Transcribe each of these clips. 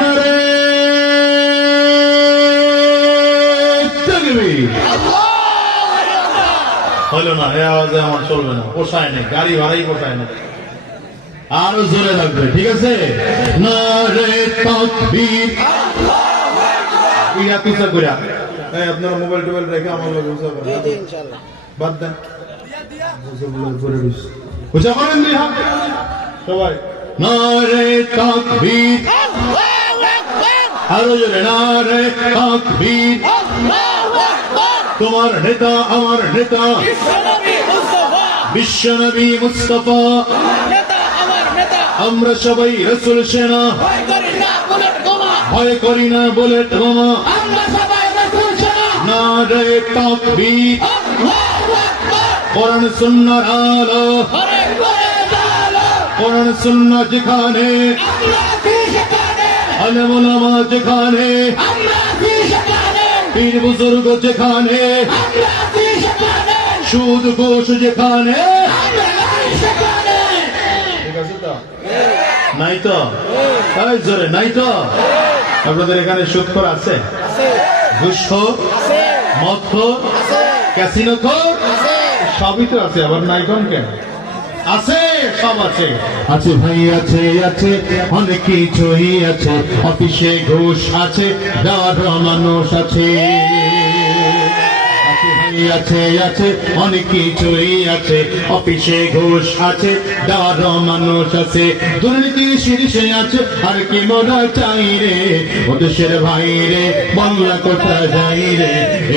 নারে তাকবীর। হলো না, এই আওয়াজে আমার চলবে না, পোষায় নেই, গাড়ি ভাড়াই পোষায় না, আরো জোরে লাগবে, ঠিক আছে? নারে তাকবীর। ইয়া পিছা কইরা এই আপনারা মোবাইল টোবাইল রেখে আমার লগে উঠা করেন ইনশাআল্লাহ, বাদ দেন উঠা করেন দুই হাত সবাই। নারে তাকবীর, আল্লাহু আকবার, আরো জোরে নারে তাকবীর। আল্লাহু আকবার। তোমার নেতা আমার নেতা বিশ্বনবী মুস্তাফা, আমরা সবাই রাসূল সেনা, ভয় করি না বুলেট বোমা, নারে তাকবীর। কোরআন সুন্নাহর আলো, কোরআন সুন্নাহ যেখানে, আলেম ওলামা যেখানে, পীর বুজুর্গ যেখানে, সুদ ঘুষ যেখানে, নাই তো? তাই জোরে নাই তো? আপনাদের এখানে সুদখোর আছে, ঘুষখোর, মদখোর, ক্যাসিনোখোর, সবই তো আছে, আবার নাই কোন কেন? আছে, সব আছে, আছে ভাই, আছে আছে অনেক কিছুই আছে, অফিসে ঘুষ আছে, দেওয়ার মানুষ আছে, আছে আছে অনেক কিছুই আছে, অফিসে ঘুষ আছে, দেওয়ার মানুষ আছে, দুর্নীতি শীর্ষে আছে, আর কি মোরা চাই রে, ও দেশের ভাই রে, বাংলা কোথায় যাই রে,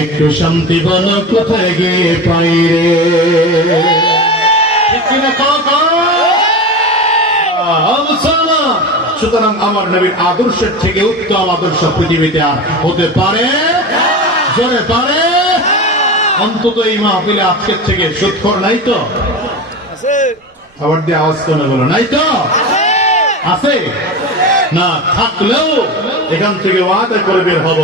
একটু শান্তি বল কোথায় গিয়ে পাই রে। সুতরাং আমার নবীর আদর্শের থেকে উত্তম আদর্শ পৃথিবীতে আর হতে পারে, জোরে পারে? অন্তত এই মাহফিলে আজকের থেকে সুদখোর নাই তো? আবার দিয়ে আওয়াজ করে বলো, নাই তো? আছে না? থাকলেও এখান থেকে ওয়াদা করে বের হব,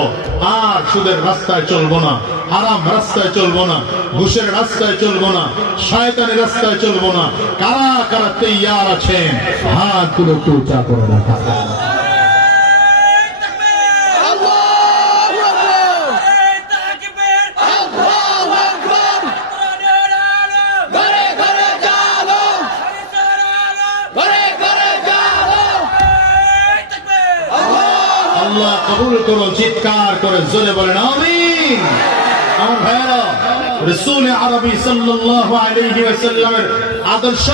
আর সুদের রাস্তায় চলবো না, হারাম রাস্তায় চলবো না, ঘুষের রাস্তায় চলবো না, শয়তানের রাস্তায় চলবো না। কারা কারা তৈয়ার আছেন হাত গুলো একটু উঁচা করে রাখা। আল্লাহ কবুল করুন, চিৎকার করে জোরে বলেন আমিন। আমার ভাইরা, রাসূল আরবি সাল্লাল্লাহু আলাইহি ওয়াসাল্লামের আদর্শ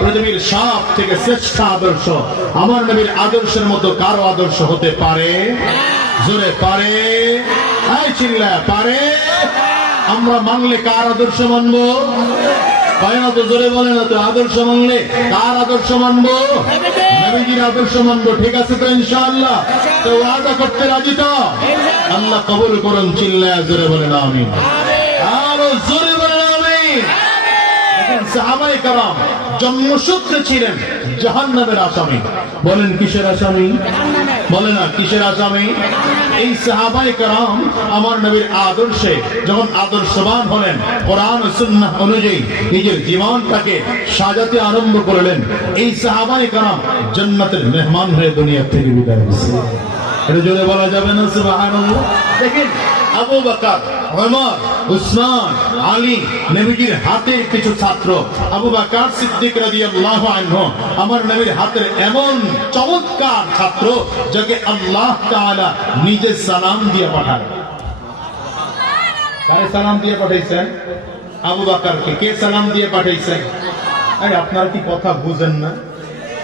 পৃথিবীর সব থেকে শ্রেষ্ঠ আদর্শ। আমার নবীর আদর্শের মতো কারো আদর্শ হতে পারে? জোরে পারে? এই চিল্লা পারে? আমরা মানলে কার আদর্শ মানবো? পায়না তো জোরে বলে না তো, আদর্শ মানলে কার আদর্শ মানবো? নবীজির আদর্শ মানবো, ঠিক আছে তো ইনশাআল্লাহ? তো ওয়াদা করতে রাজি তো? আল্লাহ কবুল করুন, চিল্লায়া জোরে বলেন আমিন, আরো জোরে বলেন আমিন। সাহাবায়ে কেরাম জন্মসূত্রে ছিলেন জাহান্নামের আসামি। বলেন কিসের আসামি? বলে না কিসের আসামি? এই সাহাবায়ে কেরাম আমার নবীর আদর্শে যখন আদর্শবান হলেন, কোরআন ও সুন্নাহ অনুযায়ী নিজের জীবনটাকে সাজাতে আরম্ভ করলেন, এই সাহাবায়ে কেরাম জান্নাতের মেহমান হয়ে দুনিয়া থেকে বিদায় নিয়েছে। এটা জোরে বলা যাবে না সুবহানাল্লাহ? দেখেন আবু বকর, ওমর, উসমান, আলী, নবীজির হাতের কিছু ছাত্র। আবু বকর সিদ্দিক রাদিয়াল্লাহু আনহু আমার নবীর হাতের এমন চমৎকার ছাত্র যাকে আল্লাহ তাআলা নিজে সালাম দিয়ে পাঠায়। কারে সালাম দিয়ে পাঠাইছেন? আবু বকরকে। কে সালাম দিয়ে পাঠাইছেন? আরে আপনারা কি কথা বুঝেন না?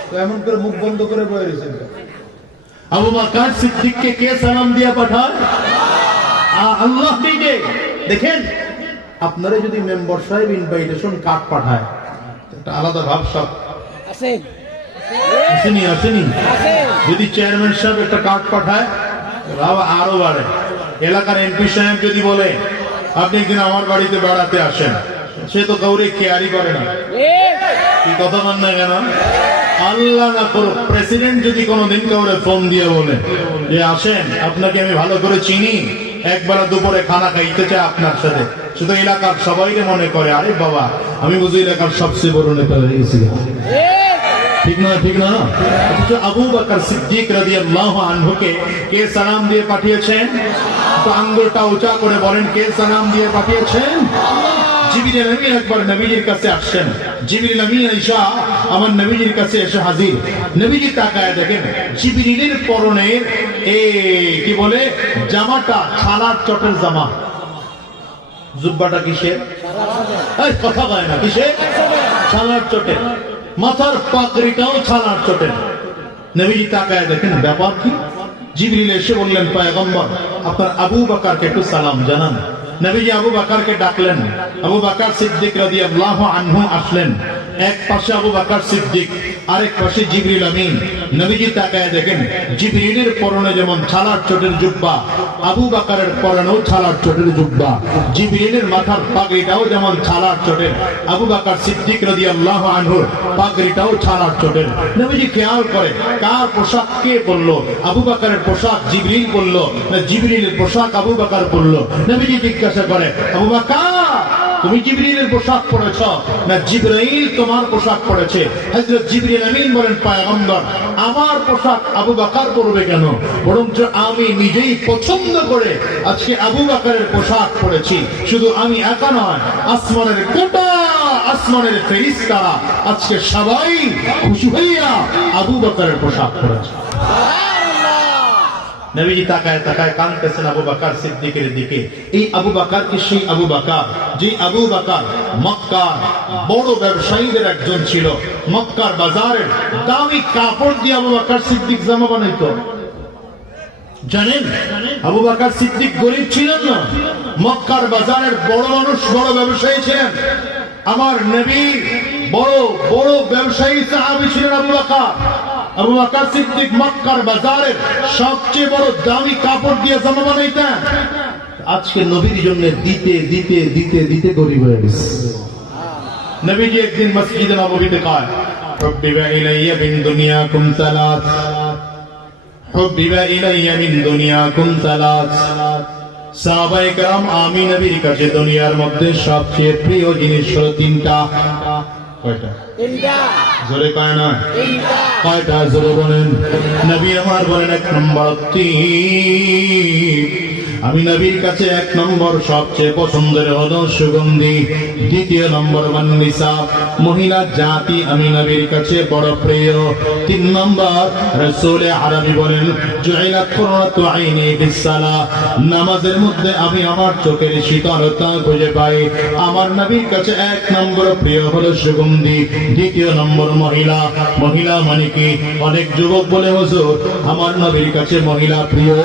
তো এমন করে মুখ বন্ধ করে বসে রয়েছেন। আবু বকর সিদ্দিককে কে সালাম দিয়ে পাঠায়? আল্লাহ নিজে। দেখেন, আপনারা যদি মেম্বার সাহেব ইনভাইটেশন কার্ড পাঠায়, একটা আলাদা ভাব সব আসেনি? আসেনি? যদি চেয়ারম্যান সাহেব একটা কার্ড পাঠায়, আরো বাড়ে। এলাকার এমপি সাহেব যদি বলে আপনি একদিন আমার বাড়িতে বেড়াতে আসেন, সে তো কাউরে কেয়ারই করে না। কি কথা মান না কেন? আল্লাহ না করুক, প্রেসিডেন্ট যদি কোনোদিন কাউরে ফোন দিয়ে বলে যে আসেন, আপনাকে আমি ভালো করে চিনি, একবার দুপুরে খানা খাইতে চাই আপনার সাথে, শুধু এলাকার সবাই মনে করে আরে বাবা, আমি বুঝি এলাকার সবচেয়ে বড় নেতা হয়ে গেছি। ঠিক না অথচ আবু বকর সিদ্দিক রাদিয়াল্লাহু আনহুকে কে সালাম দিয়ে পাঠিয়েছেন? তো আঙ্গুলটা উঁচা করে বলেন, কে সালাম দিয়ে পাঠিয়েছেন? জিবরিল আমিন একবার নবীজির কাছে আসছেন। জিবরিল আমিন আয়েশা আমার নবীজির কাছে এসে হাজির। নবীজি তাকায় দেখেন জিবরিলের পরনের কি বলে জামাটা ছালার চটের জামা। জুব্বাটা কিসের? কথা বলে না, কিসের? ছালার চটের। মাথার পাগড়িটাও ছালার চটের। নবীজি তাকায় দেখেন ব্যাপার কি? জিবরিল এসে বললেন, পয়গম্বর আপনার আবু বকরকে একটু সালাম জানান। নবীজি আবু বকরকে ডাকলেন। আবু বকর সিদ্দিক রাদিয়াল্লাহু আনহু আসলেন। এক পাশে আবু বকর সিদ্দিক, আরেক পাশে জিবরিল আমিন। নবীজি তাকায় দেখেন জিবরিলের পরনে যেমন ছালার চটের জুব্বা, আবু বকরের পরনেও ছালার চটের জুব্বা। জিবরিলের মাথার পাগড়িটাও যেমন ছালার চটের, আবু বকর সিদ্দিক রাদিয়াল্লাহু আনহুর পাগড়িটাও ছালার চটের। নবীজি খেয়াল করে কার পোশাক কে পরলো? আবু বকরের পোশাক জিবরিল পরলো না জিবরিলের পোশাক আবু বকর পরলো? নবীজি জিজ্ঞাসা করে, আবু বকর তুমি জিবরিলের পোশাক পরেছ না জিবরাইল তোমার পোশাক পরেছে? হযরত জিবরিল আমিন বলেন, পয়গম্বর আমার পোশাক আবু বকর পরবে কেন? বরঞ্চ আমি নিজেই পছন্দ করে আজকে আবু বকরের পোশাক পরেছি। শুধু আমি একা নয়, আসমানের গোটা আসমানের ফেরেশতারা আজকে সবাই খুশি হইয়া আবু বকরের পোশাক পরেছে। নবীজি তাকায় তাকায় কাঁদতেছেন আবু বকর সিদ্দিকের দিকে। এই আবু বকর কি সেই আবু বকর যে আবু বকর মক্কার বড় ব্যবসায়ীদের একজন ছিল। মক্কার বাজারের দামি কাপড় দিয়ে আবু বকর সিদ্দিক জামা বানাইতো। জানেন আবু বকর সিদ্দিক গরিব ছিলেন না, মক্কার বাজারের বড় মানুষ, বড় ব্যবসায়ী ছিলেন। আমার নবী বড় বড় ব্যবসায়ী সাহাবী ছিলেন আবু বকর। আবু বকর সিদ্দিক মক্কার বাজারের সবচেয়ে বড় দামি কাপড় দিয়ে জামা বানাইতেন। আজকে নবীর জন্য দিতে দিতে দিতে দিতে গরিব হয়ে গেছে। নবীজি একদিন মসজিদে নববীতে কয়, হুব্বিবা ইলাইয়া মিন দুনিয়াকুম সালাত, হুব্বিবা ইলাইয়া মিন দুনিয়াকুম সালাত। সাহাবায়ে কেরাম আমি নবীর কাছে দুনিয়ার মধ্যে সবচেয়ে প্রিয় জিনিস হলো তিনটা। কয়টা? তিনটা। জোরে কয় না? তিনটা। কয়টা জোরে বলেন? নবী আমার বলেন, এক নম্বর আমি নবীর কাছে এক নম্বর সবচেয়ে পছন্দের হলো সুগন্ধি। দ্বিতীয় নম্বর নিসা, মহিলা জাতি আমি নবীর কাছে বড় প্রিয়। তিন নম্বর রাসূল আরবি বলেন, জুইলাত কুররাতু আইনি ফিস-সালাহ, নামাজের মধ্যে আমি আমার চোখের শীতলতা খুঁজে পাই। আমার নবীর কাছে এক নম্বর প্রিয় হলো সুগন্ধি, দ্বিতীয় নম্বর মহিলা। মহিলা মানে কি? অনেক যুবক বলে, হুজুর আমার নবীর কাছে মহিলা প্রিয়,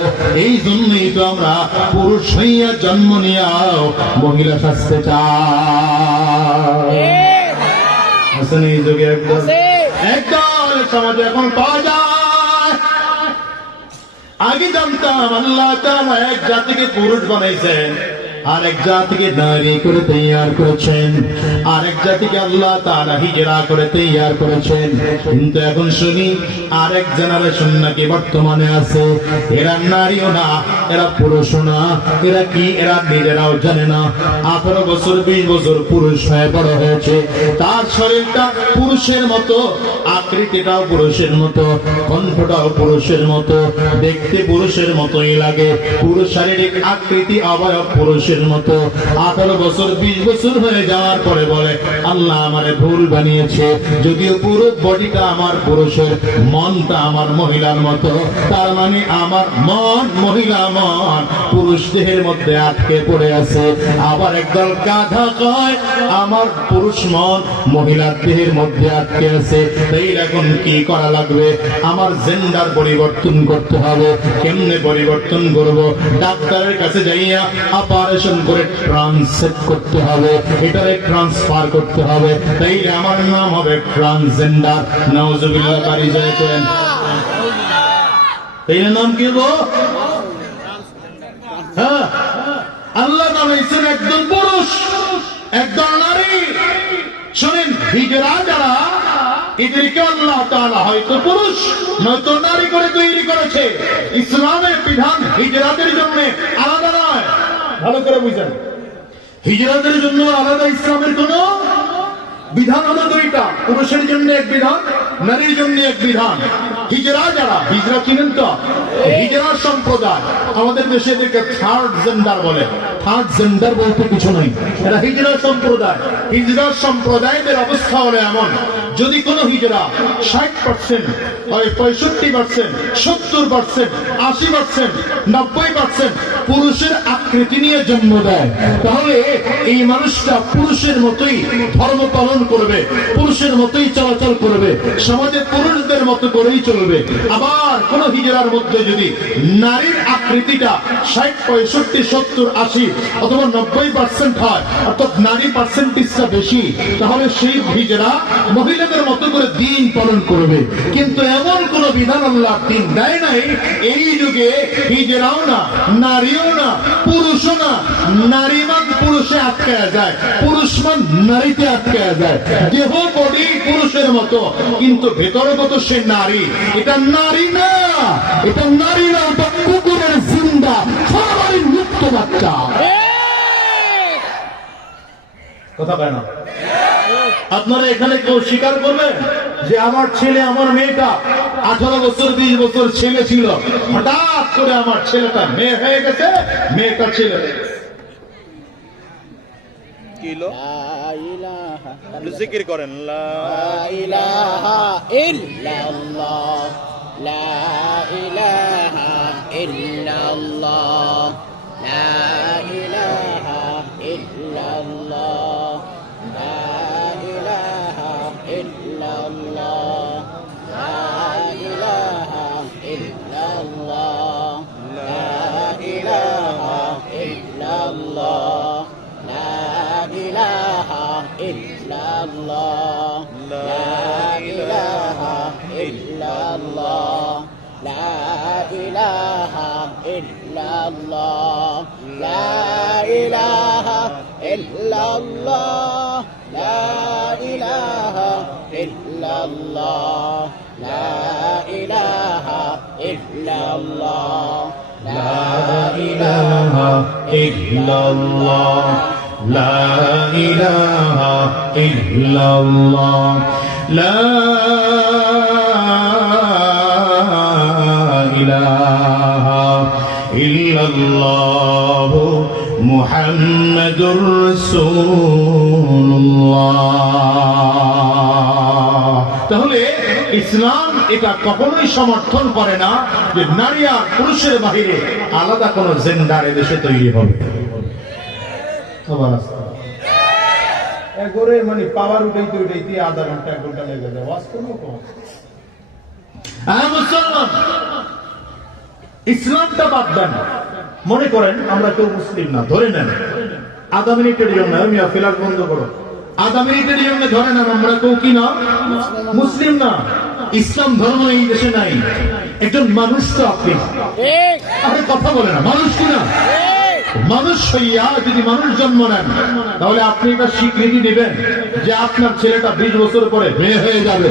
এই জন্যই তো আমরা পুরুষ হইয়া জন্ম নিয়াও মহিলা শাস্তে চাই। আসেন এই যুগে একদল সমাজে এখন পাওয়া যায়। আগে জানতাম আল্লাহ তাআলা এক জাতিকে পুরুষ বানাইছেন, আরেক জাতিকে নারী করে তৈয়ার করেছেন, আরেক জাতিকে আল্লাহ তাআলা হিজরা করে তৈয়ার করেছেন। কিন্তু এখন শুনি আরেক জেনারেশন নাকি বর্তমানে আছে, এরা নারীও না, এরা পুরুষও না। এরা কি? এরা নিজেরাও জানে না। 18 বছর 20 বছর পুরুষ হয়ে বড় হয়েছে, তার শরীরটা পুরুষের মতো, আকৃতিটাও পুরুষের মতো, কণ্ঠটাও পুরুষের মতো, দেখতে পুরুষের মতোই লাগে, পুরুষ শারীরিক আকৃতি অবয়ব পুরুষের মতো। 18 বছর 20 বছর হয়ে যাওয়ার পরে বলে, আল্লাহ আমারে ভুল বানিয়েছে, যদিও পুরো বডিটা আমার পুরুষের, মনটা আমার মহিলার মতো। তার মানে আমার মন মহিলা মন পুরুষ দেহের মধ্যে আটকে পড়ে আছে। আবার একদল গাধা কয় আমার পুরুষ মন মহিলার দেহের মধ্যে আটকে আছে। তাই এখন কি করা লাগবে? আমার জেন্ডার পরিবর্তন করতে হবে। কেমনে পরিবর্তন করব? ডাক্তারের কাছে যাইয়া অপারেশন করে ট্রান্সলেট করতে হবে, এটারে ট্রান্সফার করতে হবে, তাইলে আমার নাম হবে ট্রান্সজেন্ডার। নাউজুবিল্লাহ, কারি জয় করেন। তাইলে নাম কি গো? হ্যাঁ, আল্লাহ নামাইছেন একজন পুরুষ, একজন নারী। শুনেন, হিজরা যারা, এদেরকে আল্লাহ তাআলা হয়তো পুরুষ নয়তো নারী করে তৈরি করেছে। ইসলামের বিধান হিজরাতের জন্য আলাদা নয়, ভালো করে বুঝেন। হিজরাতের জন্য আলাদা ইসলামের কোন বিধান হলো দুইটা, পুরুষের জন্য এক বিধান, নারীর জন্য এক বিধান। হিজরা যারা, হিজরা চিনেন তো? হিজরা সম্প্রদায় আমাদের দেশে এদেরকে থার্ড জেন্ডার বলে। থার্ড জেন্ডার বলতে কিছু নেই, এরা হিজরা সম্প্রদায়। হিজরা সম্প্রদায়ের অবস্থা হলো এমন, যদি কোনো হিজরা 60%, 65%, 70%, 80%, 90% পুরুষের আকৃতি নিয়ে জন্ম দেয়, তাহলে এই মানুষটা পুরুষের মতোই ধর্ম পালন করবে, পুরুষের মতোই চলাচল করবে, সমাজে পুরুষদের মতো করেই চলবে। আবার কোন হিজরার মধ্যে যদি নারীর আকৃতিটা 60, 65, 70, 80 অথবা 90% হয়, অর্থাৎ নারী পার্সেন্টেজটা বেশি, তাহলে সেই হিজরা মহিলাদের মতো করে দিন পালন করবে। কিন্তু এমন কোন বিধান আল্লাহ দিন দেয় নাই। এই যুগে হিজরাও না, নারীও না, পুরুষও না। নারী মান পুরুষে আটকায়া যায়, পুরুষ মান নারীতে আটকায়া যায়। দেহ বডি পুরুষের মতো, কিন্তু ভেতরগত সে নারী। এটা নারী না, এটা নারী না, এটা কুকুরের জিন্দা সবারই মুক্ত বাচ্চা। কথা কয় না? আপনারা এখানে কেউ স্বীকার করবেন যে আমার ছেলে, আমার মেয়েটা 18 বছর 20 বছর ছেলে ছিল, হঠাৎ করে আমার ছেলেটা মেয়ে হয়ে গেছে, মেয়েটা ছেলে হয়ে গেছে? জিকির করেন লা ইলাহা ইল্লাল্লাহ, লা ইলাহা ইল্লাল্লাহ, লা ইলাহা ইল্লাল্লাহ, লা ইলাহা ইল্লাল্লাহ, লা ইলাহা ইল্লাল্লাহ, লা ইলাহা ইল্লাল্লাহ, লা ইলাহা ইল্লাল্লাহ, লা ইলাহা ইল্লাল্লাহ, লা ইলাহা ইল্লাল্লাহ, লা ইলাহা ইল্লাল্লাহ, লা ইলাহা ইল্লাল্লাহ, লা ইলাহা ইল্লাল্লাহ, লা ইলাহা ইল্লাল্লাহ, লা ইলাহা ইল্লাল্লাহ, লা ইলাহা ইল্লাল্লাহ, মুহাম্মাদুর রাসূলুল্লাহ। তাহলে ইসলাম এটা কখনোই সমর্থন করে না যে নারী আর পুরুষের বাহিরে আলাদা কোন জেন্ডার এদেশে তৈরি হবে। মানে পাওয়ার উঠাইতে উঠাইতে আধা ঘন্টা 1 ঘন্টা লেগে যায়। মুসলমান, ইসলামটা বাদ দেন। মনে করেন আমরা কেউ মুসলিম না, ধরে নেন আধা মিনিটের জন্য, আমি ফিলার বন্ধ করো, আধা মিনিটের জন্য ধরে নেন আমরা কেউ কি না, মুসলিম না। ইসলাম ধর্ম এই দেশে নাই। একজন মানুষ তো আপনি, আরে কথা বলে না, মানুষ কিনা? মানুষ হইয়া যদি মানুষ জন্ম নেন, তাহলে আপনি এটা স্বীকৃতি দিবেন যে আপনার ছেলেটা 20 বছর পরে মেয়ে হয়ে যাবে,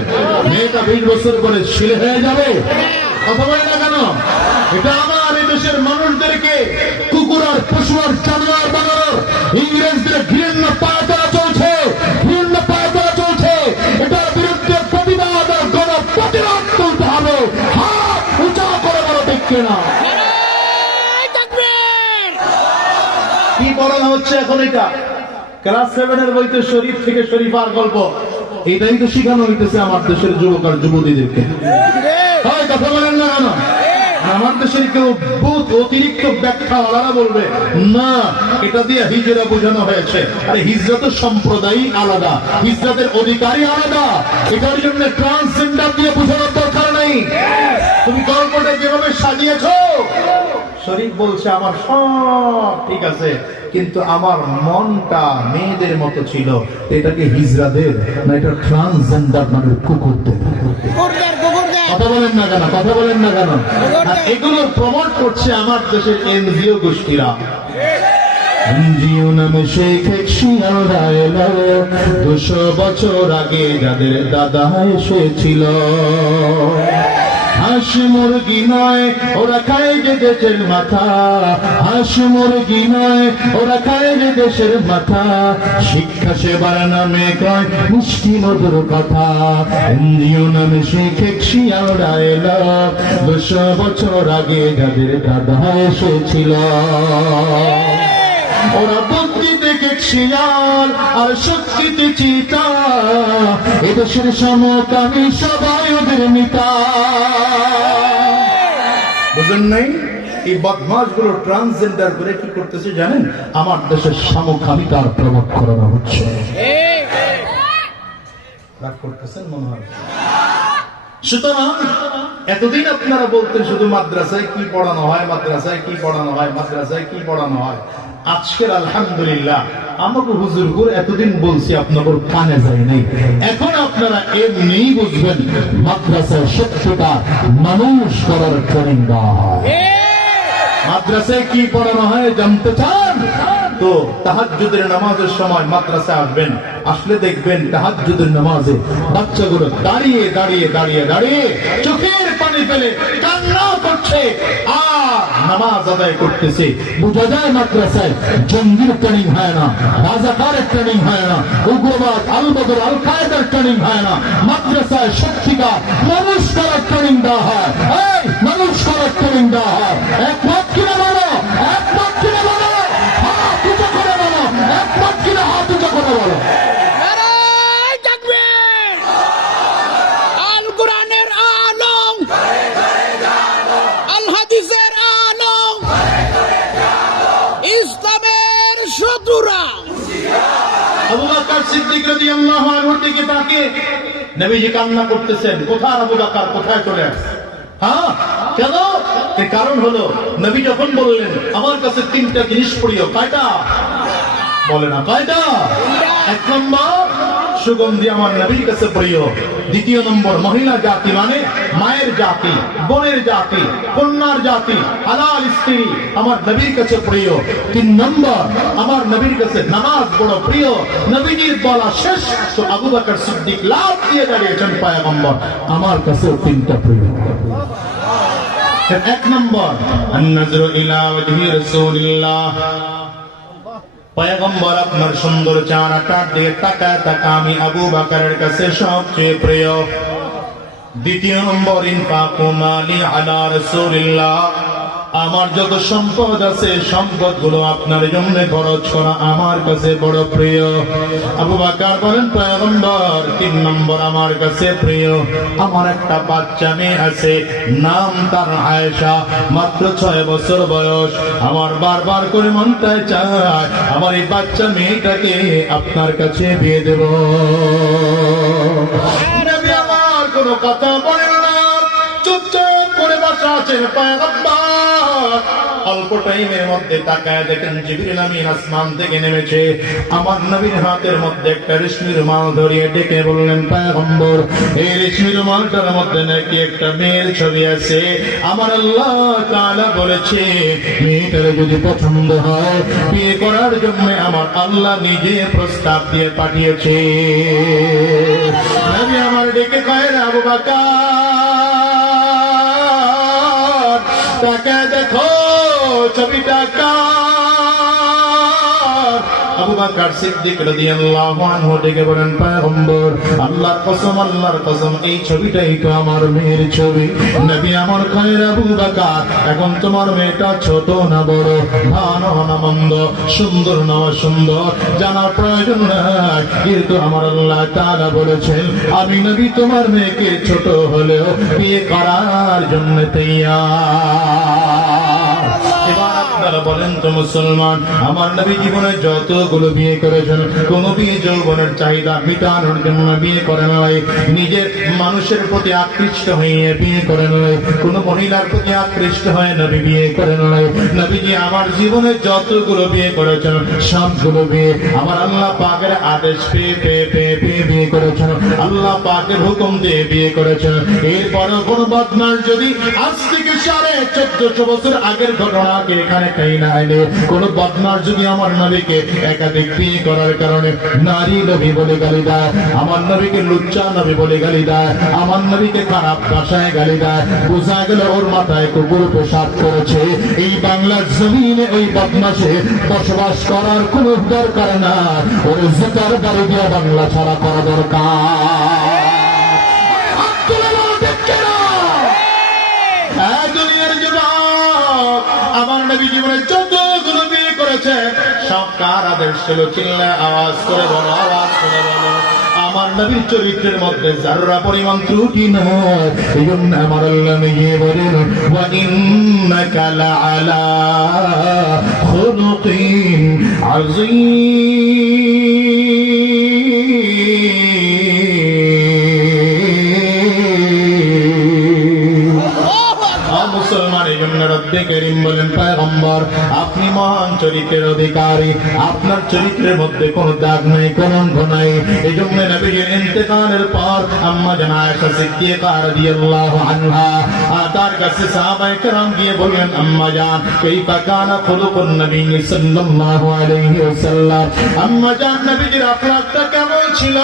মেয়েটা 20 বছর পরে ছেলে হয়ে যাবে? কথা বলে না কেন? এটা আমার এই দেশের মানুষদেরকে কুকুর আর পশু আর জানোয়ার বানানোর ইংরেজদের ঘৃণ্য পায়তারা চলছে, ঘৃণ্য পায়তারা চলছে। এটার বিরুদ্ধে প্রতিবাদ আর গণ প্রতিরোধ তুলতে হবে। হাত উঁচা করে বলো ঠিক কিনা? কি পড়ানো হচ্ছে এখন? এটা ক্লাস 7 এর বইতে শরীফ থেকে শরীফার গল্প, এটাই তো শিখানো হইতেছে আমার দেশের যুবক আর যুবতীদেরকে। হয় কথা বলেন না কেন? আমার দেশের কেউ বহুত অতিরিক্ত ব্যাখ্যাওয়ালারা বলবে না এটা দিয়ে হিজরা বোঝানো হয়েছে। আরে হিজরা তো সম্প্রদায় আলাদা, হিজরাতের অধিকারী আলাদা, এটার জন্য ট্রান্সজেন্ডার দিয়ে বোঝানোর দরকার নেই। তুমি গল্পটা যেভাবে সাজিয়েছো, শরীফ বলছে আমার সব ঠিক আছে, কিন্তু আমার মনটা মেয়েদের মতো ছিল। এটাকে হিজরাদের না, এটা ট্রান্সজেন্ডার মানে কুকুরদের। কথা বলেন না কেন? কথা বলেন না কেন? এগুলো প্রমোট করছে আমার দেশের এনজিও গোষ্ঠীরা। এনজিও নামে শেখ শিয়ালদা এলো 200 বছর আগে, যাদের দাদা এসেছিল হাঁস মুরগি নয় ওরা খায় যে দেশের মাথা, হাঁস মুরগি নয় ওরা খায় যে দেশের মাথা, শিক্ষা সেবার নামে কয় মিষ্টি মধুর কথা, এনজিও নামে শিখে শিয়ালরা এলো 200 বছর আগে যাদের দাদা এসেছিল। ওরা বুদ্ধি থেকে শিয়াল আর শক্তিতে চিতা, এদেশের সমকামী সবাই ওদের মিতা। বুঝেন নাই? এই বদমাস গুলো ট্রান্সজেন্ডার করে কি করতেছে জানেন? আমার দেশের সমকামিতার প্রভাব করানো হচ্ছে। রাগ করতেছেন মনে হয়। সুতরাং এতদিন আপনারা বলতেন শুধু মাদ্রাসায় কি পড়ানো হয়, মাদ্রাসায় কি পড়ানো হয়, মাদ্রাসায় কি পড়ানো হয়। আজকের আলহামদুলিল্লাহ আমাকে হুজুরগুর এতদিন বলছি আপনাদের কানে যায় নাই। এখন আপনারা এমনি বুঝবেন মাদ্রাসায় সত্যতা মানুষ করার ট্রেনিং দেওয়া হয়। মাদ্রাসায় কি পড়ানো হয় জানতে চান? তো তাহাজ্জুদের নামাজের সময় মাদ্রাসায় আসবেন, আসলে দেখবেন তাহাজ্জুদের নামাজে বাচ্চাগুলো দাঁড়িয়ে দাঁড়িয়ে দাঁড়িয়ে দাঁড়িয়ে চোখের পানি ফেলে কান্না করছে আর নামাজ আদায় করতেছে। বোঝা যায় মাদ্রাসায় জঙ্গির ট্রেনিং হয় না, রাজাকারের ট্রেনিং হয় না, উগ্রবাদ আল বদর আল কায়েদার ট্রেনিং হয় না। মাদ্রাসায় সত্যিকার মানুষ করার ট্রেনিং দেওয়া হয়। এই মানুষ করার ট্রেনিং দেওয়া হয়। একমত কিনা বলো, একমত কিনা বলো, হাত উঁচু করে বলো, একমত কিনা হাত উঁচু করে বলো। নারায়ে তাকবীর! আল কোরআনের আলম, আল হাদিসের আলম, ইসলামের শত্রুরা আবু বকর সিদ্দিক রাদিয়াল্লাহু আনহুর দিকে তাকিয়ে নবীজি কান্না করতেছেন। কোথায় আবু বকর, কোথায় চলে আসছে? হ্যাঁ, কেন? এর কারণ হলো নবী যখন বললেন আমার কাছে 3টা জিনিস প্রিয়। কয়টা? বলে না কয়টা? 1 নম্বর সুগন্ধি আমার নবীর কাছে প্রিয়। 2 নম্বর মহিলা জাতি মানে মায়ের জাতি, বোনের জাতি, কন্যার জাতি, হালাল স্ত্রী আমার নবীর কাছে প্রিয়। 3 নম্বর আমার নবীর কাছে নামাজ বড় প্রিয়। নবীজির বলা শেষ তো আবু বকর সিদ্দিক লাফ দিয়ে দাঁড়িয়েছেন, পয়গম্বর আমার কাছে 3টা প্রিয়। 1 নম্বর আন-নাজরু ইলা ওয়াজহি রাসূলিল্লাহ, পয়গম্বর আপনার সুন্দর চেহারাটার দিকে তাকায় তাকা আমি আবু বকরের কাছে সবচেয়ে প্রিয়। 2 নম্বর ইনফাকু মালি আলা রাসূলিল্লাহ, আমার যত সম্পদ আছে সম্পদ গুলো আপনার জন্য খরচ করা আমার কাছে বড় প্রিয়। আবু বকর বলেন পয়গম্বর 3 নম্বর আমার কাছে প্রিয় আমার একটা বাচ্চা মেয়ে আছে, নাম তার আয়েশা, মাত্র 6 বছর বয়স। আমার বারবার করে মনটা চায় আমার এই বাচ্চা মেয়েটাকে আপনার কাছে বিয়ে দেব। নবী আমার কোনো কথা বলেন না, চুপচাপ করে বসা আছেন। পয়গম্বর অল্প টাইমের মধ্যে তাকায় দেখেন জিবরিল আমিন আসমান থেকে নেমেছে। আমার নবীর হাতের মধ্যে একটা রেশমি রুমাল ধরিয়ে ডেকে বললেন পয়গম্বর এই রেশমি রুমালটার মধ্যে নাকি একটা মেয়ের ছবি আছে। আমার আল্লাহ তাআলা বলেছে মেয়েটার যদি পছন্দ হয় বিয়ে করার জন্য আমার আল্লাহ নিজে প্রস্তাব দিয়ে পাঠিয়েছে। নবী আমার ডেকে কয় আবু বকর তাকে দেখো ছবিটা কার? আবু বকর সিদ্দিক রাদিয়াল্লাহু আনহু ডেকে বলেন পয়গম্বর আল্লাহর কসম, আল্লাহর কসম এই ছবিটাই তো আমার মেয়ের ছবি। নবী আমার কয় আবু বকর এখন তোমার মেয়েটা ছোট না বড়, ভালো না মন্দ, সুন্দর না অসুন্দর জানার প্রয়োজন নাই, কিন্তু আমার আল্লাহ তাআলা বলেছেন আমি নবী তোমার মেয়েকে ছোট হলেও বিয়ে করার জন্য তৈয়ার। এবার আপনারা বলেন তো মুসলমান আমার নবী জীবনে যতগুলো বিয়ে করেছেন কোন বিয়ে যৌবনের চাহিদা মিটানোর জন্য বিয়ে করে নয়, নিজের মানুষের প্রতি আকৃষ্ট হয়ে বিয়ে করে নয়, কোন মহিলার প্রতি আকৃষ্ট হয়ে নবী বিয়ে করে নয়। নবীজি আমার জীবনে যতগুলো বিয়ে করেছেন সবগুলো বিয়ে আমার আল্লাহ পাকের আদেশ পেয়ে পেয়ে পেয়ে পেয়ে বিয়ে করেছেন, আল্লাহ পাকের হুকুম দিয়ে বিয়ে করেছেন। এরপরও কোন বদমাশ যদি আজ থেকে 1450 বছর আগের ঘটনাকে এখানে একাই না আইলে কোন বদমাশ যদি আমার নবীকে একাধিক বিয়ে করার কারণে নারী নবী বলে গালি দেয়, আমার নবীকে লুচ্চা নবী বলে গালি দেয়, আমার নবীকে খারাপ ভাষায় গালি দেয়, বোঝা গেল ওর মাথায় কুকুর পেশাব করেছে। এই বাংলার জমিনে ওই বদমাশে বসবাস করার কোন দরকার না, ওর জুতার বাড়ি দিয়ে বাংলা ছাড়া করা দরকার। দুনিয়ার যুবক, আমার নবী জীবনে যতগুলো বিয়ে করেছে সব কার আদেশ ছিল? চিল্লা আওয়াজ করে বলো, আওয়াজ করে বলো। আমার নবীর চরিত্রের মধ্যে যারা পরিমাণ ত্রুটি নয়। এই জন্য আমার আল্লাহ নিজে বলেন, ওয়া ইন্নাকা লাআলা খুলুকিন আযীম। মুসলমান, এই জন্য রব্বে করিম বলেন, পয়গম্বর আপনি মহান চরিত্রের অধিকারী, আপনার চরিত্রের মধ্যে কোনো দাগ নেই, কোনো অঙ্গ নাই। এই জন্য নবীর ইন্তেকালের পর আম্মা জান আয়েশা সিদ্দিকা রাদিয়াল্লাহু আনহা তার কাছে সাহাবায়ে কেরাম গিয়ে বললেন, আম্মা জান কাইফা কানা খুলুকুন নবী সাল্লাল্লাহু আলাইহি ওয়াসাল্লাম, আম্মা জান নবীর আখলাকটা কেমন ছিল?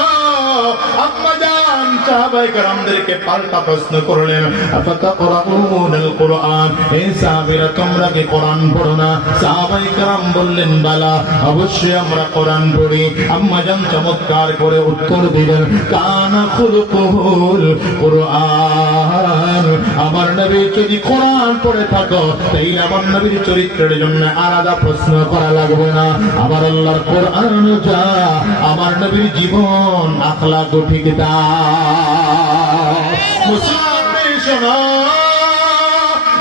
আম্মা জান সাহাবায়ে কেরামদেরকে পাল্টা প্রশ্ন করলেন, আফাতাকরাউনাল কুরআন, এই সাহাবীরা তোমরা কি কোরআন পড়ো না? সাহাবায়ে কেরাম বললেন, বালা, অবশ্যই আমরা কোরআন পড়ি। আম্মা জান চমৎকার করে উত্তর দিলেন, কানা খুলুকুল কুরআন, আমার নবী যদি কোরআন পড়ে থাকো তাইলে আমার নবীর চরিত্রের জন্য আলাদা প্রশ্ন করা লাগবে না। আমার আল্লাহর কোরআন যা, আমার নবীর জীবন আখলাক ঠিক তা। মুসলমান শোনো,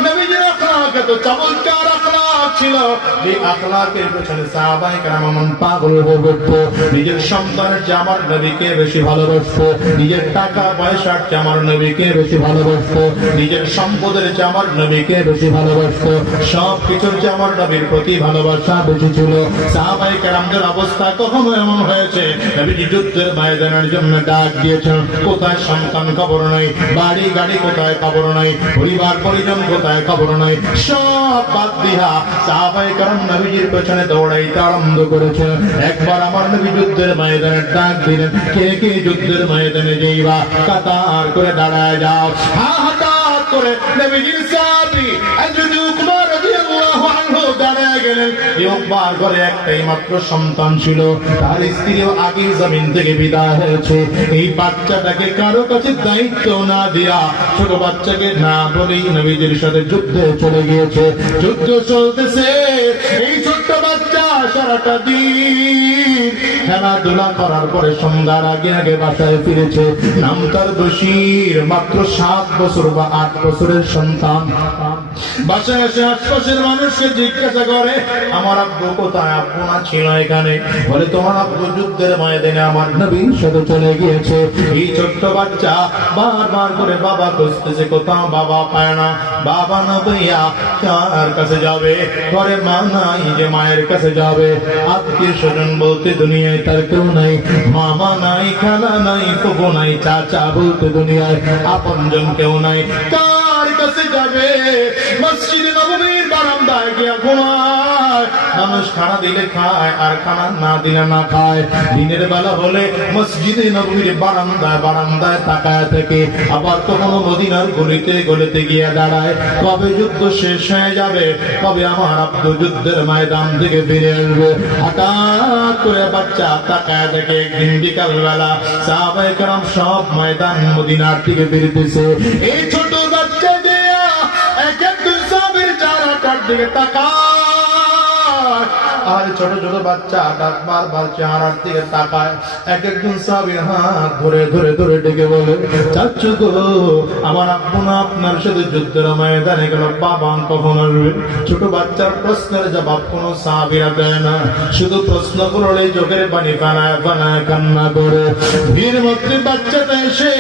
নবীজির আখলাক এত চমৎকার আখলাক ছিল, এই আখলাকের পেছনে সাহাবায়ে কেরাম এমন পাগল হয়ে পড়ত। নিজের সন্তানের চেয়ে আমার নবীকে বেশি ভালোবাসত, নিজের টাকা পয়সার চেয়ে আমার নবীকে বেশি ভালোবাসত, নিজের সম্পদের চেয়ে আমার নবীকে বেশি ভালোবাসত, সব কিছুর চেয়ে আমার নবীর প্রতি ভালোবাসা বেশি ছিল। সাহাবায়ে কেরামদের অবস্থা কখনো এমন হয়েছে, নবীজি যুদ্ধের ময়দানের জন্য ডাক দিয়েছেন, কোথায় সন্তান খবর নাই, বাড়ি গাড়ি কোথায় খবর নাই, পরিবার পরিজন কোথায় খবর নাই, সব বাদ দিয়া সাহাবায়ে কেরাম নবীজির পেছনে দৌড়াইতে আরম্ভ করেছে। একবার আমার নবী যুদ্ধের ময়দানে ডাক দিলেন, কে কে যুদ্ধের ময়দানে যাইবা? কাতার করে দাঁড়ায় যাও। হঠাৎ করে নবীজির সাহাবী হযরত উকবা রাদিয়াল্লাহু আনহু দাঁড়ায় গেলেন। উকবার ঘরে একটাই মাত্র সন্তান ছিল, তার স্ত্রীও আগে জমিন থেকে বিদায় হয়েছে। এই বাচ্চাটাকে কারো কাছে দায়িত্ব না দিয়া, ছোট বাচ্চাকে না বলেই নবীজির সাথে যুদ্ধে চলে গিয়েছে। যুদ্ধ চলতেছে, এই ছোট্ট বাচ্চা সারাটা দিন খেলাধুলা করার পরে সন্ধ্যার আগে আগে বাসায় ফিরেছে। নাম তার বশীর, মাত্র 7 বছর বা 8 বছরের সন্তান। বাসায় এসে আশপাশের মানুষকে জিজ্ঞাসা করে, আমার আব্বু কোথায়? আব্বু না ছিল এখানে। বলে, তোমার আব্বু যুদ্ধের ময়দানে আমার নবীর সাথে চলে গিয়েছে। এই ছোট্ট বাচ্চা বারবার করে বাবা খুঁজতেছে, কোথাও বাবা পায় না। বাবা না পাইয়া কার কাছে যাবে? ঘরে মা নাই যে মায়ের কাছে যাবে। আত্মীয় স্বজন বলতে দুনিয়ায় তার কেউ নাই, মামা নাই, খালা নাই, ফুফু নাই, চাচা বলতে দুনিয়ায় আপনজন কেউ নাই। কার কাছে যাবে? মসজিদে নববীর বারান্দায় গিয়া ঘুমায়। মানুষ খানা দিলে খায় আর খানা না দিলে না খায়। দিনের বেলা হলে মসজিদে নববীর বারান্দায় বারান্দায় তাকায় থেকে, আবার কখনো মদিনার গলিতে গলিতে গিয়ে দাঁড়ায়, কবে যুদ্ধ শেষ হয়ে যাবে, কবে আমার আব্দু যুদ্ধের ময়দান থেকে ফিরে আসবে। হঠাৎ করে বাচ্চা তাকায় দেখে একদিন বিকাল বেলা সাহাবায়ে কেরাম সব ময়দান মদিনার থেকে ফিরতেছে। এই ছোট বাচ্চা যে এক একজন সাহাবীর চেহারাটার দিকে তাকায়, আর ছোট ছোট বাচ্চা বারবার চেহারার দিকে তাকায়। এক একজন সাহাবীর হাত ধরে ধরে ধরে ডেকে বলে, চাচু গো, আমার আব্বু না আপনার সাথে যুদ্ধের ময়দানে গেল, বাবা কখন আসবে? ছোট বাচ্চার প্রশ্নের জবাব কোন সাহাবীরা দেয় না, শুধু প্রশ্ন করলে চোখের পানি বানায় বানায় কান্না করে। ভিড়ের মধ্যে বাচ্চাটা এসে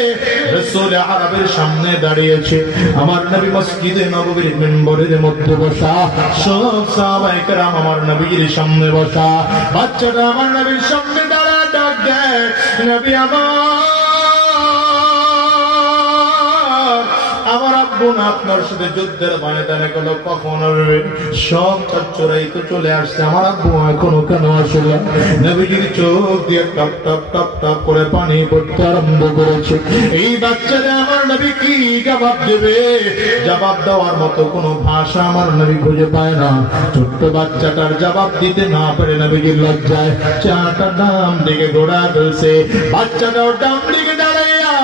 রাসূল আরবের সামনে দাঁড়িয়েছে। আমার নবী মসজিদে নববীর মিম্বরের মধ্যে বসা, সব সাহাবায়ে কেরাম আমার নবীর সামনে বসা। বাচ্চাটা আমার নবীর সামনে দাঁড়ায় ডাক দেয়, নবী আমার বোন আপনার সাথে যুদ্ধের ময়দানে গেল, কখন আসবে? সব চোরাই তো চলে আসছে, আমার আব্বু এখনো কেন আসলে? নবীজির চোখ দিয়ে টপ টপ টপ টপ করে পানি পড়তে আরম্ভ করেছে। এই বাচ্চারা আমার নবী কি জবাব দেবে? জবাব দেওয়ার মতো কোনো ভাষা আমার নবী খুঁজে পায় না। ছোট্ট বাচ্চাটার জবাব দিতে না পারে নবীজির লজ্জায় চাটা ডাম দিকে ঘোরা ফেলছে। বাচ্চাটাও ডাম দিকে দাঁড়াইয়া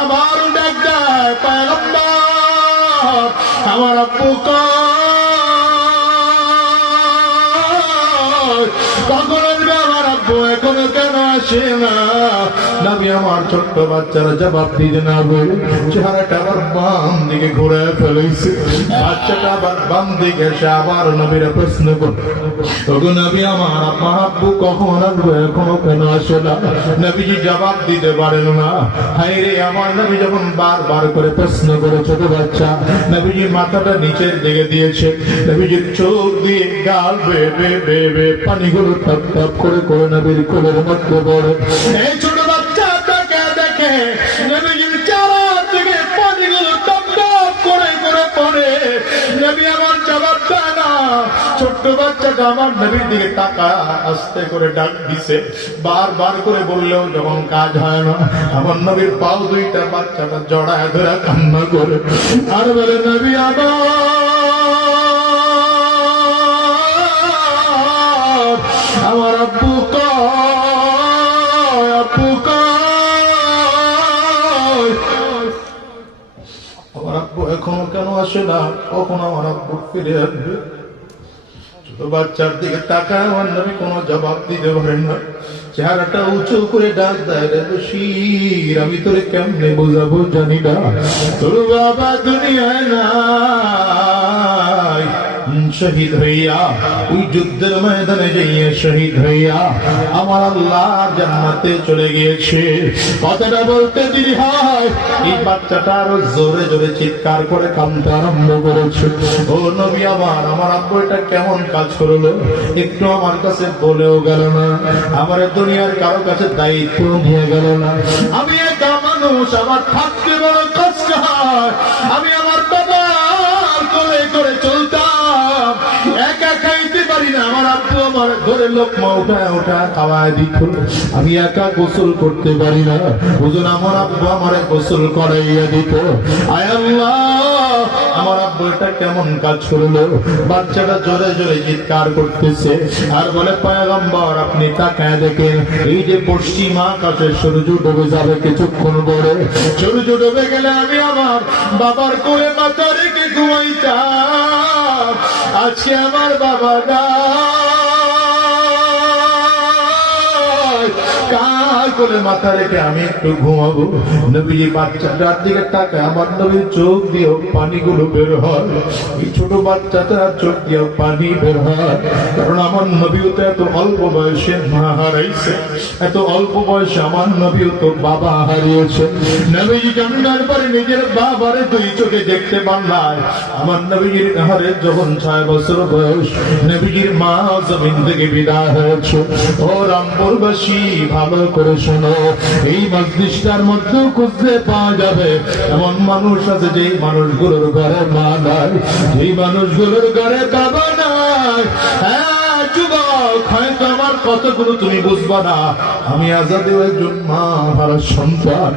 আবার ডাক দেয়, পয়গম্বর আমার আব্বু কখন আসবে? আমার আব্বু এখনো কেন আসে না? নবী আমার ছোট্ট বাচ্চারা জবাব দিতে না বলে চেহারাটা আবার বাম দিকে ঘুরে ফেলেছে। বাচ্চাটা আবার বাম দিকে এসে আবার নবীরা প্রশ্ন করল, তখন নবী আমার আব্বু কখন আসবে, এখনো কেন আসে না? নবীজি জবাব দিতে পারেন না। হায় রে, আমার নবী যখন বারবার করে প্রশ্ন করে ছোট বাচ্চা, নবীজি মাথাটা নিচের দিকে দিয়েছে, নবীজির চোখ দিয়ে গাল বেবে বেবে পানিগুলো টপ টপ করে করে নবীর কোলের মধ্যে পড়ে। এই ছোট বাচ্চাটাকে দেখে নবীজির চারা থেকে পানিগুলো টপ টপ করে করে পড়ে। নবী আমার জবাব দেয় না। ছোট্ট বাচ্চাটা আমার নবীর দিকে টাকা আস্তে করে ডাক দিছে, বারবার করে বললেও যখন কাজ হয় না, আমার নবীর পাও দুইটা বাচ্চাটা জড়ায় ধরে কান্না করে আর বলে, নবী আমার আব্বু কয়, আব্বু কয়, আমার আব্বু এখনো কেন আসে না? কখন আমার আব্বু ফিরে আসবে? ছোট বাচ্চার দিকে তাকায় আমার নবী কোনো জবাব দিতে পারেন না। চেহারাটা উঁচু করে ডাক দেয়, রে বশীর, আমি তোরে কেমনে বোঝাবো জানি না, তোর বাবা দুনিয়ায় নাই। শহীদ হইয়া ওই যুদ্ধের ময়দানে যাইয়া শহীদ হইয়া আমার আল্লাহ জান্নাতে চলে গিয়েছে। কথাটা বলতে দেরি হয়, এই বাচ্চাটা আরো জোরে জোরে চিৎকার করে কাঁদতে আরম্ভ করেছে। ও নবী আমার আব্বু এটা কেমন কাজ করলো? একটু আমার কাছে বলেও গেল না, আমার দুনিয়ার কারো কাছে দায়িত্ব নিয়ে গেল না। আমি একা মানুষ, আমার থাকতে বড় কষ্ট হয়। আমি আমার বাবার কোলে করে চলতাম, একা খাইতে পারি না। আমার আব্বু আমার ঘরে লোকমা উঠা উঠা খাওয়ায় দিত, আমি একা গোসল করতে পারি না, বুঝুন আমার আব্বু আমার গোসল করাইয়া দিত। আয় আল্লাহ, আমার আব্বু এটা কেমন কাজ করলো? বাচ্চাটা জোরে জোরে চিৎকার করতেছে আর বলে, পয়গম্বর আপনি তাকায় দেখেন, এই যে পশ্চিম আকাশে সূর্য ডুবে যাবে কিছুক্ষণ পরে, সূর্য ডুবে গেলে আমি আমার বাবার কোলে মাথা রেখে ঘুমাইতাম। আজকে আমার বাবা কার কোলে মাথা রেখে আমি একটু ঘুমাবো। নবীজি বাচ্চাটার দিকে তাকায়, আমার নবীর চোখ দিয়েও পানিগুলো বের হয়। এই ছোট বাচ্চাটার চোখ দিয়েও পানি বের হয়, কারণ আমার নবীও তো এত অল্প বয়সে মা হারাইছে, এত অল্প বয়সে আমার নবীও তো বাবা হারিয়েছে। নবীজি জন্মের পরে নিজের বাবারে দুই চোখে দেখতে পারলাম। আমার নবীজির ঘরে যখন 6 বছর বয়স, নবীজির মা জমিন থেকে বিদায় হয়েছে। ও রামপুরবাসী, ভালো করে শোনো, এই মজলিসটার মধ্যেও খুঁজতে পাওয়া যাবে এমন মানুষ আছে যেই মানুষগুলোর ঘরে মা নাই, যেই মানুষগুলোর ঘরে বাবা নাই। হ্যাঁ যুবক, হয়তো আমার কতগুলো তুমি বুঝবা না, আমি আজাদে একজন মা হারা সন্তান।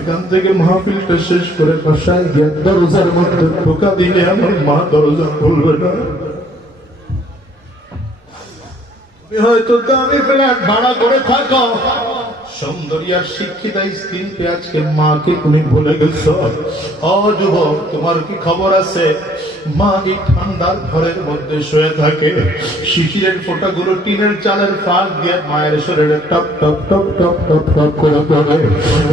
এখান থেকে মাহফিলটা শেষ করে বাসায় গিয়ে দরজার মধ্যে ঢোকা দিলে আমার মা দরজা খুলবে না। হয়তো দামি ফ্ল্যাট ভাড়া করে থাকো, সুন্দরী আর শিক্ষিতা স্ত্রীকে আজকে মাকে তুমি ভুলে গেছ। ও যুবক, তোমার কি খবর আছে? মা এই ঠান্ডার ঘরের মধ্যে শুয়ে থাকে, শিশিরের ফোঁটাগুলো টিনের চালের ফাঁক দিয়ে মায়ের শরীরে top top top top top top করে পড়ে।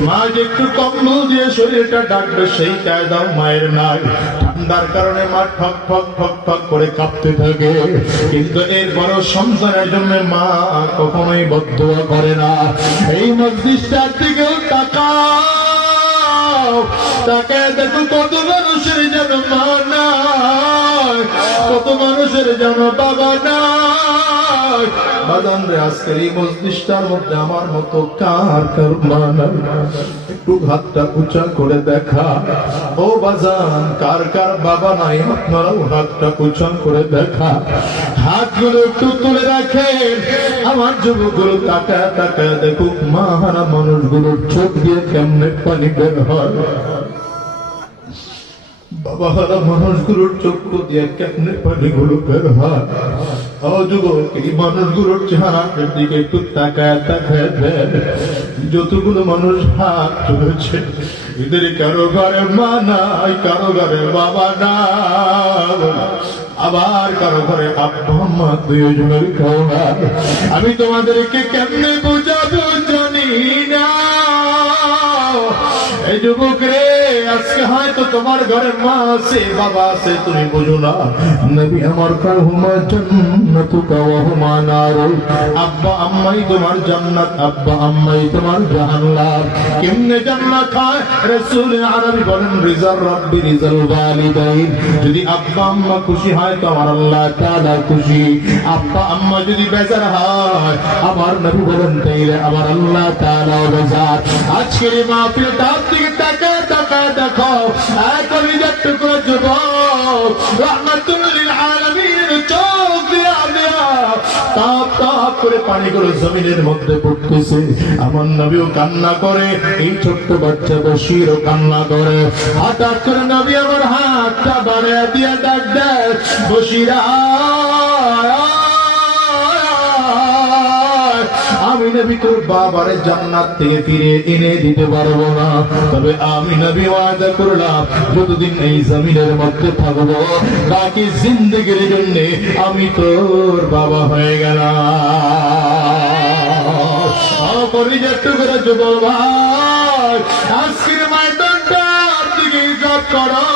মা যে একটু কম্বল দিয়ে শরীরটা ডাকবে, সেই কায়দাও মায়ের নাই। ঠান্ডার কারণে মা ঠক ঠক ঠক ঠক করে কাঁপতে থাকে, কিন্তু এর বড় সংসারের জন্য মা কখনোই বদদুয়া করে না। এই মজলিসটার দিকেও তাকাও, তাকায় দেখো কত মানুষের যেন মা নাই, কত মানুষের যেন বাবা নাই। বাজান রে, আজকের এই মজলিসটার মধ্যে আমার মতো কার কার মা নাই? একটু একটু হাতটা উঁচা করে দেখা। ও বাজান, কার কার বাবা নাই আপনারাও হাতটা উঁচা করে দেখা। হাতগুলো একটু তুলে রাখেন। আমার যুবকগুলো তাকায় তাকায় দেখুক মা হারা মানুষগুলোর চোখ দিয়ে কেমনে পানি বের হয়। বাবা হারা মানুষগুলোর চক্ষু দিয়ে কেমনে পানিগুলো বের হয়। ও যুবক, এই মানুষগুলোর চেহারার দিকে একটু তাকায় তাকায় দেন। যতগুলো মানুষ হাত তুলেছে, এদের কারো ঘরে মা নাই, কারো ঘরে বাবা নাই, আবার কারো ঘরে আব্বা আম্মা দুইজনের কেউ নাই। আমি তোমাদেরকে কেমনে বোঝাবো জানি না। এই যুবক রে, আজকে হয়তো তোমার ঘরে মা আছে, বাবা আছে, তুমি বুঝো না। নবী আমার কাহুমা জান্নাতুকা ওয়া হুমা নার। আব্বা আম্মাই তোমার জান্নাত, আব্বা আম্মাই তোমার জাহান্নাম। কেমনে জান্নাত হয়? রাসূল আরবি বলেন রিজার রাব্বি রিজাল ওয়ালিদাইন। যদি আব্বা আম্মা খুশি হয় তো আমার আল্লাহ তাআলা খুশি। আব্বা আম্মা যদি বেজার হয়, আমার নবী বলেন তাইলে আমার আল্লাহ তাআলা বেজার। আজকের এই মাহফিলটা দিকে তাকায় তাকায় দেখো, কলিজার টুকরো যুবক রাহমাতুল লিল আলামিনের চোখ দিয়া দিয়া তাপ তাপ করে পানিগুলো জমিনের মধ্যে পড়তেছে। আমার নবীও কান্না করে, এই ছোট্ট বাচ্চা বশিরও কান্না করে। হঠাৎ করে নবী আমার হাতটা বাড়ায় দিয়া ডাক দেয়, বশিরা আমি নবী তোর বাবারে জান্নাত থেকে ফিরে এনে দিতে পারবো না, তবে আমি নবী ওয়াদা করলাম যতদিন এই জমিনের মধ্যে থাকবো বাকি জিন্দেগির জন্য আমি তোর বাবা হয়ে গেলাম। কলিজার টুকরা যুবক ভাই, আজকের ময়দানটার দিকে হিসাব করো।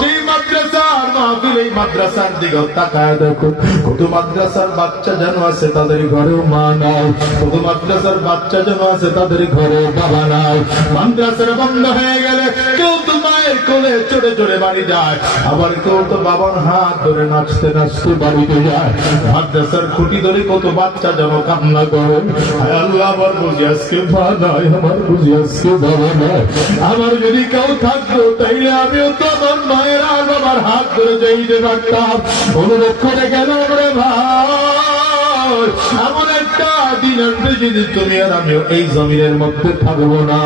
যে মাদ্রাসার মাহফিল, এই মাদ্রাসার দিকে তাকায় দেখো, কত মাদ্রাসার বাচ্চা যেন আছে তাদের ঘরেও মা নাই, কত মাদ্রাসার বাচ্চা যেন আছে তাদের ঘরে বাবা নাই। মাদ্রাসার বন্ধ হয়ে গেলে কেউ তো মায়ের কোলে চড়ে চড়ে বাড়ি যায়, আবার কেউ তো বাবার হাত ধরে নাচতে নাচতে বাড়িতে যায়। মাদ্রাসার খুঁটি ধরে কত বাচ্চা যেন কান্না করে, আল্লাহ আমার বুঝি আজকে মা নাই, আমার বুঝি আজকে বাবা নাই। আমার যদি কেউ থাকতো তাইলে আমিও তো আমার মায়ের আর বাবার হাত ধরে যাইতে পারতাম। অনুরোধ করে গেল রে ভাই, এমন একটা দিন আসবে যদি তুমি আর আমিও এই জমিনের মধ্যে থাকবো না।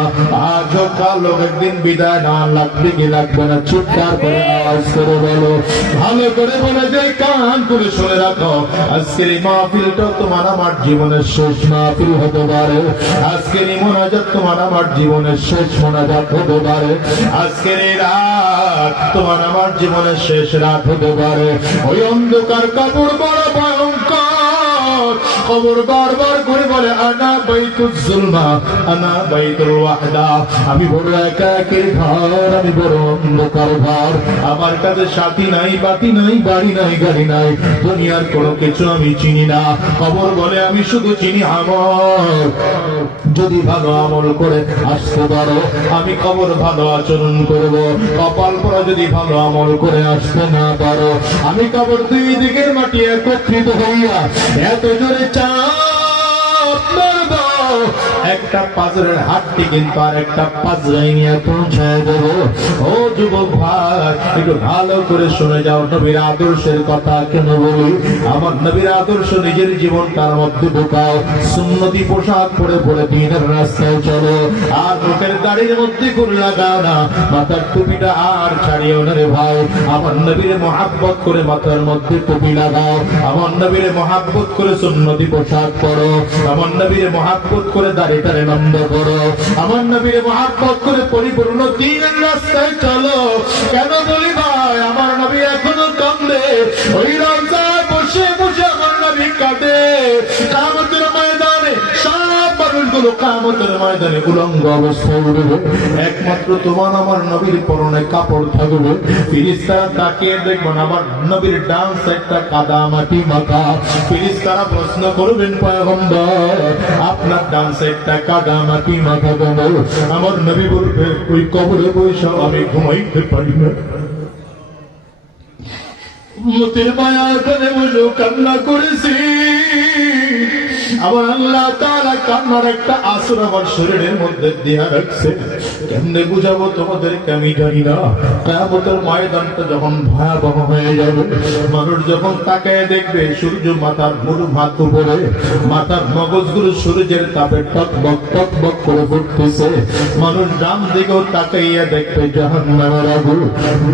আজ কালো একদিন বিদায় না লাগবে কি লাগবে না, চিৎকার করে আওয়াজ করে বলো, ভালো করে বলে যে কান করে শুনে রাখো। আজকের এই মাহফিলটা তোমার আমার জীবনের শেষ মাহফিল হতে পারে। আজকের এই মোনাজাত তোমার আমার জীবনের শেষ মোনাজাত হতে পারে। আজকের এই রাত তোমার আমার জীবনের শেষ রাত হতে পারে। ওই অন্ধকার কবর বড় ভয়ঙ্কর। কবর বারবার করে বলে আনা বাইতুল জুলমা, আনা বাইতুল ওয়াহদা। আমি বড় একাকীর ঘর, আমি বড় অন্ধকার ঘর। আমার কাছে সাথী নাই, বাতি নাই, বাড়ি নাই, গাড়ি নাই, দুনিয়ার কোনো কিছু আমি চিনি না। কবর বলে আমি শুধু চিনি আমল। যদি ভালো আমল করে আসতে পারো, আমি কবর ভালো আচরণ করব। কপাল পরা যদি ভালো আমল করে আসতে না পারো, আমি কবর দুই দিকের মাটি একত্রিত হইয়া এত জোরে চাপ মারব, একটা পাজরের হাতটি কিন্তু আর একটা পাজরাই নিয়ে পৌঁছায় দেব। ও যুবক ভাই, একটু ভালো করে শুনে যাও, নবীর আদর্শের কথা কেন বলি? আমার নবীর আদর্শ নিজের জীবনটার মধ্যে ঢোকাও। সুন্নতি পোশাক পরে পরে দিনের রাস্তায় চলো, আর মুখের দাড়ির মধ্যে করে লাগাও না, মাথার টুপিটা আর ছাড়িও না রে ভাই। আমার নবীর মহাব্বত করে মাথার মধ্যে টুপি লাগাও, আমার নবীর মহাব্বত করে সুন্নতি পোশাক পরো, আমার নবীর মহাব্বত করে দাড়িটারে নন্দ করো, আমার নবীর মহাব্বত করে পরিপূর্ণ দিনের রাস্তায় চলো। কেন বলি ভাই, আমার নবী এখনো কান্দে, ওই রাস্তায় বসে বসে আমার নবী কাঁদে। কিয়ামতের ময়দানে সব মানুষগুলো কিয়ামতের ময়দানে উলঙ্গ অবস্থায় উঠবে, একমাত্র তোমার আমার নবীর পরনে কাপড় থাকবে। ফেরেশতারা তাকিয়ে দেখবেন আমার নবীর ডান সাইডটা কাদা মাটি মাখা। ফেরেশতারা প্রশ্ন করবেন, পয়গম্বর আপনার ডান সাইডটা কাদা মাটি মাখা কেন? আমার নবী বলবে, ওই কবরে বসে আমি ঘুমাইতে পারি না, উম্মতের মায়া করে বলো কান্না করেছি। আবার আল্লাহ তাআলা কান্নার একটা আসর আমার শরীরের মধ্যে দিয়া রাখছে। কেমনে বুঝাবো তোমাদেরকে আমি জানি না। কিয়ামতের ময়দানটা যখন ভয়াবহ হয়ে যাবে, মানুষ যখন তাকায় দেখবে সূর্য মাথার মুড় ভাত উপরে, মাথার মগজগুলো সূর্যের তাপে টকবক করে ফুটতেছে। মানুষ ডান দিকেও তাকাইয়া দেখবে জাহান্নামের আগুন,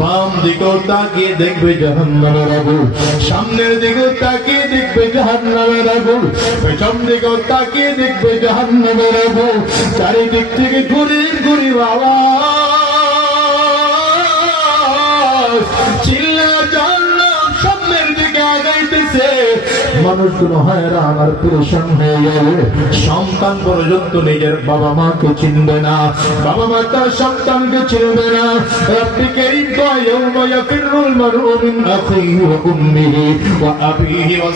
বাম দিকেও তাকিয়ে দেখবে জাহান্নামের আগুন, সামনের দিকেও তাকিয়ে দেখবে জাহান্নামের আগুন, পেছন দিকেও তাকিয়ে দেখবে জাহান্নামের আগুন। চারিদিক থেকে ঘুরে ঘুরে বাবা চিল্লা জাহান্নাম সামনের দিকে আগাইতেছে। মানুষগুলো হয়রান আর পেরেশান হয়ে যাবে। সন্তান পর্যন্ত নিজের বাবা মাকে চিনবে না, বাবা মা তার সন্তানকে চিনবে না। রব্বি কারীম কয় ইয়াউমা ইয়াফিরুল মারউ মিন আখিহি ওয়া উম্মিহি ওয়া আবিহি ওয়া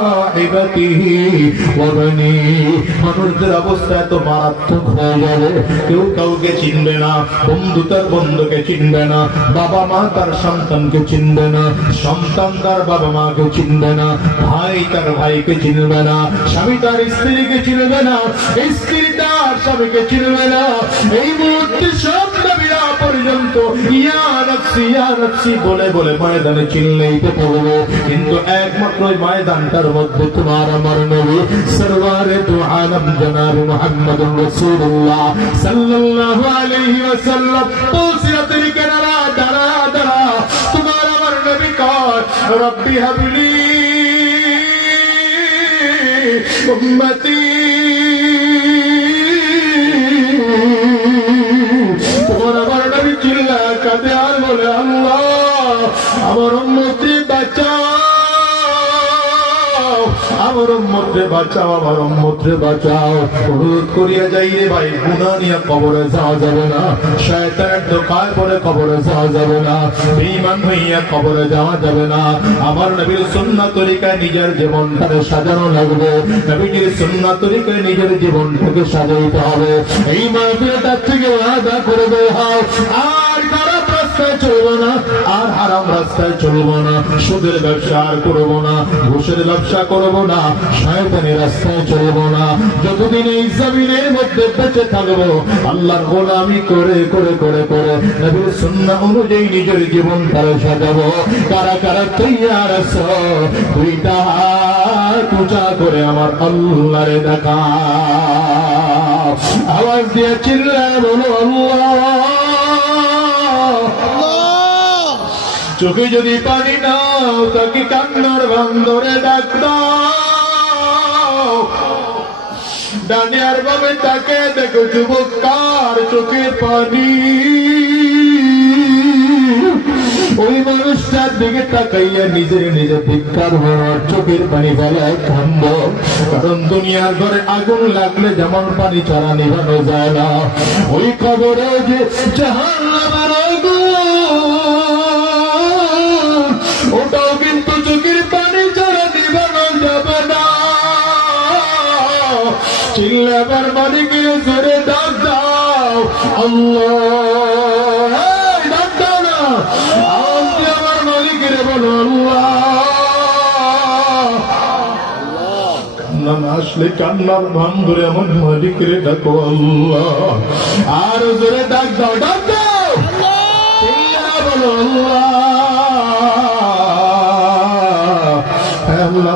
সাহিবাতিহি ওয়া বানিহি। মানুষদের অবস্থা এত মারাত্মক হয়ে যাবে, কেউ কাউকে চিনবে না, বন্ধু তার বন্ধুকে চিনবে না, বাবা মা তার সন্তানকে চিনবে না, সন্তান তার বাবা মাকে চিনবে না, ভাই তার ভাইকে চিনবে না, স্বামী তার স্ত্রীকে চিনবে না, স্ত্রী তার স্বামীকে চিনবে না। এই মুহূর্তে সব নবীরা পর্যন্ত ইয়া নফসি বলে বলে ময়দানে চিনলেই তো পড়বে। কিন্তু একমাত্র ওই ময়দানটার মধ্যে তোমার আমার নবী সরওয়ারে দু আলম জনাব মুহাম্মদুর রাসূলুল্লাহ সাল্লাল্লাহু আলাইহি ওয়াসাল্লাম পুলসিরাতের কিনারা দাঁড়া দাঁড়া তোমার আমার নবী কয় রব্বি হাবলি উম্মতি। তোমার আমার নবী চিল্লা কাঁদে আর বলে আল্লাহ আমার উম্মতকে বাঁচাও, আমার উম্মতকে বাঁচাও, আমার উম্মতকে বাঁচাও। অনুরোধ করিয়া যাই রে ভাই, গুনাহ নিয়ে কবরে যাওয়া যাবে না, শয়তানের ধোঁকায় পড়ে কবরে যাওয়া যাবে না, বেঈমান হইয়া কবরে যাওয়া যাবে না। আমার নবীর সুন্নাত তরিকায় নিজের জীবনটাকে সাজানো লাগবে, নবীজির সুন্নাত তরিকায় নিজের জীবনটাকে সাজাইতে হবে। এই মাহফিলটা থেকে ওয়াদা করে দেওয়া হয় আর খারাপ রাস্তায় চলবো না, আর হারাম রাস্তায় চলবো না, সুদের ব্যবসা আর করবো না, ঘুষের ব্যবসা করবো না, শয়তানি রাস্তায় চলবো না। যতদিন এই জমিনের মধ্যে বেঁচে থাকবো আল্লাহর গোলামি করে করে করে করে নবীর সুন্নাহ অনুযায়ী নিজের জীবনটাকে সাজাবো। কারা কারা তৈয়ার আছো? দুইটা হাত উঁচা করে আমার আল্লাহরে দেখা আওয়াজ দিয়ে চিল্লায় বলো আল্লাহ। চোখে যদি পানি নাও তাকে কান্নার বান্দরে ডাক দাও, ডানে আর বামে তাকে দেখো যুবক কার চোখে পানি। ওই মানুষটার দিকে তাকাইয়া নিজের নিজের ধিক্কার হওয়ার চোখের পানি ফেলায় কান্দ। কারণ দুনিয়ার ঘরে আগুন লাগলে যেমন পানি ছাড়া নিভানো যায় না, ওই কবরে যে জাহান্নামের আগুন ওটাও কিন্তু চোখের পানি ছাড়া নিভানো যাবে না। চিল্লাবার মালিকের জোরে ডাক দাও আল্লাহ, ডাক দাও না, আওয়াজ দিয়ে আমার মালিকের বলো আল্লাহ। কান্না না আসলে কান্নার ভান ধরে আমার মালিকের ডাকো আল্লাহ, আর জোরে ডাক দাও, ডাক দাও, চিল্লা বলো আল্লাহ।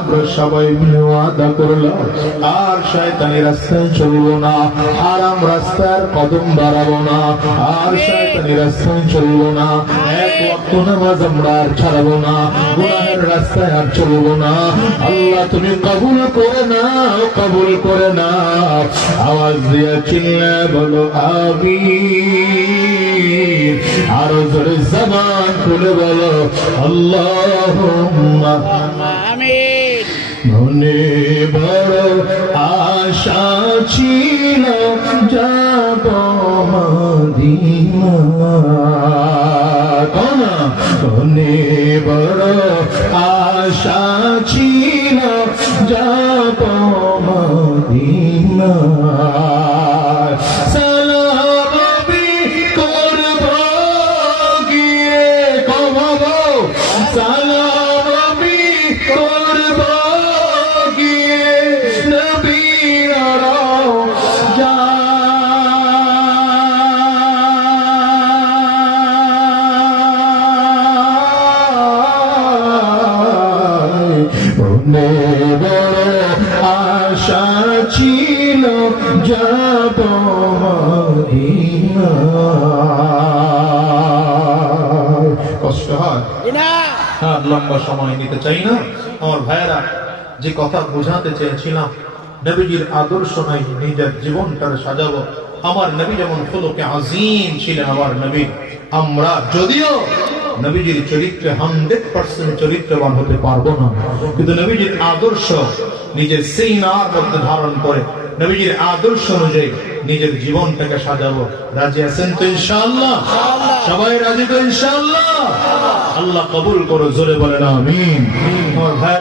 আমরা সবাই মিলে ওয়াদা করলাম আর শয়তানি রাস্তায় চলবো না, হারাম রাস্তার কদম বাড়াবো না, আর শয়তানি রাস্তায় চলবো না, এক ওয়াক্ত নামাজ আমরা আর ছাড়বো না, গুনাহের রাস্তায় আর চলবো না। আল্লাহ তুমি কবুল করে নাও, কবুল করে নাও। আওয়াজ দিয়ে চিল্লা বলো আমিন, আরো জোরে জবান খুলে বলো আল্লাহুম্মা আমিন। মনে বড় আশা ছিল যাব মদিনা, মনে বড় আশা ছিল যাব মদিনা। সালামি করব গিয়ে কমাবো, সালামি করব গিয়ে না আর লম্বা সময় নিতে চাই না। আমার ভাইয়েরা, যে কথা বোঝাতে চেয়েছিলাম, নবীজির আদর্শ নাই নিজের জীবনটা সাজাবো। আমার নবী যেমন খুলুকে আযীম ছিলেন, আমার নবী, আমরা যদিও নবীজির চরিত্রে 100% চরিত্রবান হতে পারবো না, কিন্তু নবীজির আদর্শ নিজের সিনার মধ্যে ধারণ করে নবীজির আদর্শ অনুযায়ী নিজের জীবনটাকে সাজাবো। রাজি আছেন তো ইনশাআল্লাহ? সবাই রাজি তো ইনশাআল্লাহ? আল্লাহ কবুল করো, জোরে বলেন আমিন। আমার ভাই